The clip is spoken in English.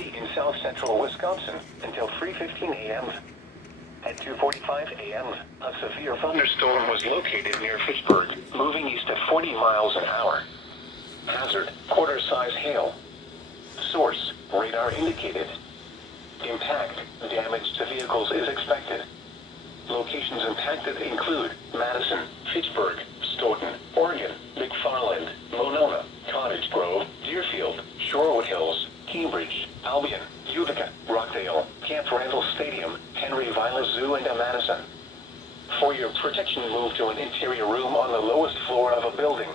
County in south central Wisconsin until 3:15 a.m. At 2:45 a.m., a severe thunderstorm was located near Fitchburg, moving east at 40 miles an hour. Hazard, quarter-size hail. Source, radar indicated. Impact, damage to vehicles is expected. Locations impacted include Madison, Fitchburg, Stoughton, Oregon, McFarland, Monona, Cottage Grove, Deerfield, Shorewood Hills, Cambridge, Albion, Utica, Rockdale, Camp Randall Stadium, Henry Vila Zoo, and Madison. For your protection, move to an interior room on the lowest floor of a building.